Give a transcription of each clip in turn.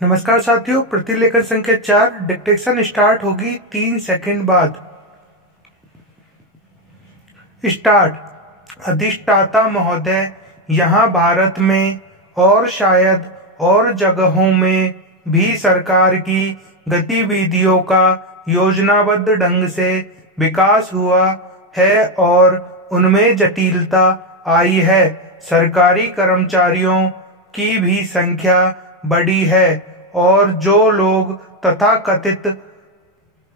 नमस्कार साथियों, प्रतिलेखन संख्या 4 डिक्टेशन स्टार्ट होगी 3 सेकंड बाद। स्टार्ट। अधिष्ठाता महोदय, यहाँ भारत में और शायद और जगहों में भी सरकार की गतिविधियों का योजनाबद्ध ढंग से विकास हुआ है और उनमें जटिलता आई है। सरकारी कर्मचारियों की भी संख्या बढ़ी है और जो लोग तथाकथित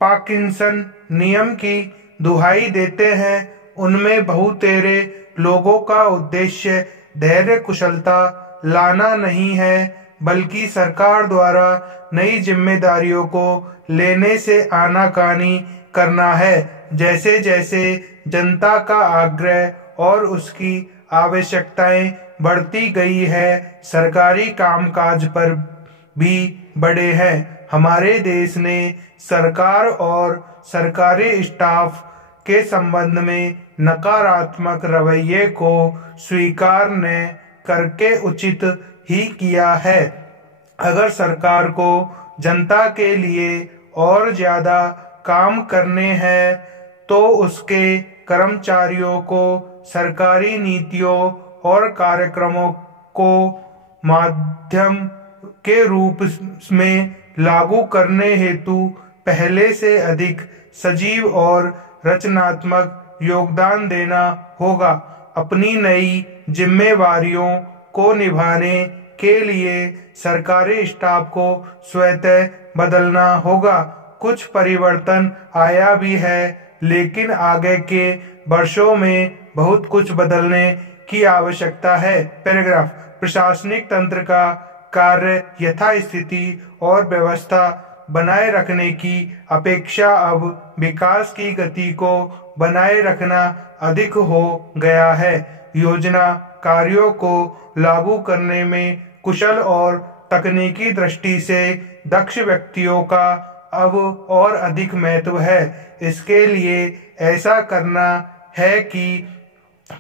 पार्किंसन नियम की दुहाई देते हैं, उनमें बहुतेरे लोगों का उद्देश्य धैर्य कुशलता लाना नहीं है, बल्कि सरकार द्वारा नई जिम्मेदारियों को लेने से आनाकानी करना है। जैसे जैसे जनता का आग्रह और उसकी आवश्यकताएं बढ़ती गई है, सरकारी कामकाज पर भी बढ़े हैं। हमारे देश ने सरकार और सरकारी स्टाफ के संबंध में नकारात्मक रवैये को स्वीकार न करके उचित ही किया है। अगर सरकार को जनता के लिए और ज्यादा काम करने हैं, तो उसके कर्मचारियों को सरकारी नीतियों और कार्यक्रमों को माध्यम के रूप में लागू करने हेतु पहले से अधिक सजीव और रचनात्मक योगदान देना होगा। अपनी नई जिम्मेवारियों को निभाने के लिए सरकारी स्टाफ को स्वतः बदलना होगा। कुछ परिवर्तन आया भी है, लेकिन आगे के वर्षों में बहुत कुछ बदलने की आवश्यकता है। पैराग्राफ। प्रशासनिक तंत्र का कार्य यथास्थिति और व्यवस्था बनाए रखने की अपेक्षा अब विकास की गति को बनाए रखना अधिक हो गया है। योजना कार्यों को लागू करने में कुशल और तकनीकी दृष्टि से दक्ष व्यक्तियों का अब और अधिक महत्व है। इसके लिए ऐसा करना है कि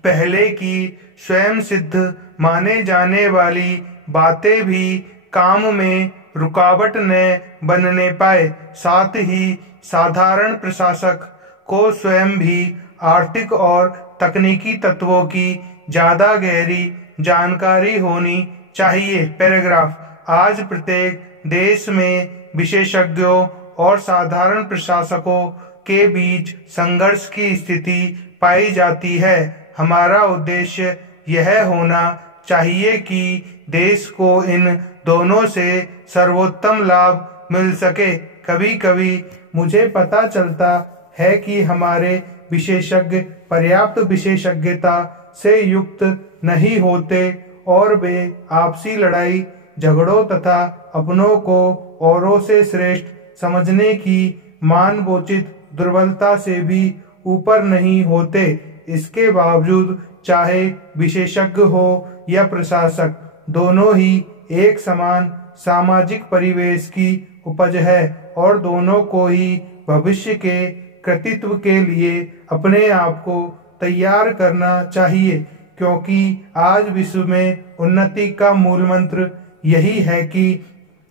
पहले की स्वयं सिद्ध माने जाने वाली बातें भी काम में रुकावट न बनने पाए। साथ ही साधारण प्रशासक को स्वयं भी आर्थिक और तकनीकी तत्वों की ज्यादा गहरी जानकारी होनी चाहिए। पैराग्राफ। आज प्रत्येक देश में विशेषज्ञों और साधारण प्रशासकों के बीच संघर्ष की स्थिति पाई जाती है। हमारा उद्देश्य यह होना चाहिए कि देश को इन दोनों से सर्वोत्तम लाभ मिल सके। कभी कभी मुझे पता चलता है कि हमारे विशेषज्ञ पर्याप्त विशेषज्ञता से युक्त नहीं होते और वे आपसी लड़ाई झगड़ों तथा अपनों को औरों से श्रेष्ठ समझने की मानवोचित दुर्बलता से भी ऊपर नहीं होते। इसके बावजूद चाहे विशेषज्ञ हो या प्रशासक, दोनों ही एक समान सामाजिक परिवेश की उपज है और दोनों को ही भविष्य के कृतित्व के लिए अपने आप को तैयार करना चाहिए, क्योंकि आज विश्व में उन्नति का मूल मंत्र यही है कि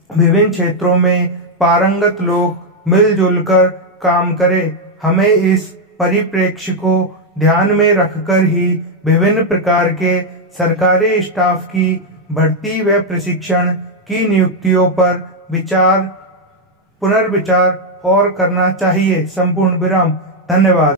विभिन्न क्षेत्रों में पारंगत लोग मिलजुल कर काम करें। हमें इस परिप्रेक्ष्य को ध्यान में रखकर ही विभिन्न प्रकार के सरकारी स्टाफ की भर्ती व प्रशिक्षण की नियुक्तियों पर पुनर्विचार और करना चाहिए। संपूर्ण विराम। धन्यवाद।